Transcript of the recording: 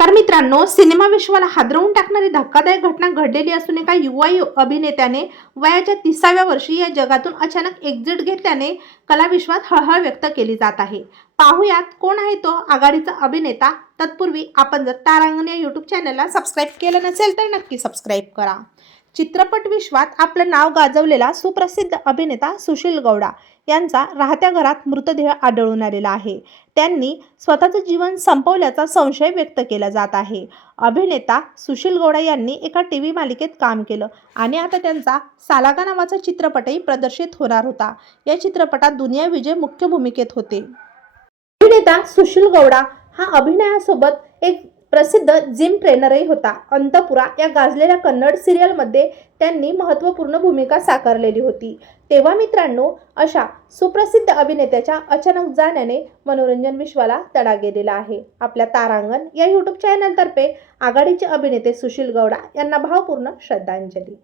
नमस्कार मित्रांनो सिनेमा विश्वाला हादरवून टाकणारी धक्कादायक घटना घडलेली असून एका युवा यु- अभिनेत्याने वयाच्या तिसाव्या वर्षी या जगातून अचानक एक्झिट घेतल्याने कलाविश्वात हळहळ व्यक्त केली जात आहे. पाहुयात कोण आहे तो आघाडीचा अभिनेता. तत्पूर्वी आपण जर तारांगण या यूट्यूब चॅनलला सबस्क्राईब केलं नसेल तर नक्की सबस्क्राईब करा. चित्रपट विश्वात आपलं नाव गाजवलेला सुप्रसिद्ध अभिनेता सुशील गौडा यांचा राहत्या घरात मृतदेह आढळून आलेला आहे. त्यांनी स्वतःचं जीवन संपवल्याचा संशय व्यक्त केला जात आहे. अभिनेता सुशील गौडा यांनी एका टी व्ही मालिकेत काम केलं आणि आता त्यांचा सालागा नावाचा चित्रपटही प्रदर्शित होणार होता. या चित्रपटात दुनिया विजय मुख्य भूमिकेत होते. अभिनेता सुशील गौडा हा अभिनयासोबत एक प्रसिद्ध जिम ट्रेनरही होता. अंतपुरा या गाजलेल्या कन्नड सिरियलमध्ये त्यांनी महत्त्वपूर्ण भूमिका साकारलेली होती. तेव्हा मित्रांनो अशा सुप्रसिद्ध अभिनेत्याच्या अचानक जाण्याने मनोरंजन विश्वाला तडा गेलेला आहे. आपल्या तारांगण या यूट्यूब चॅनलतर्फे आघाडीचे अभिनेते सुशील गौडा यांना भावपूर्ण श्रद्धांजली.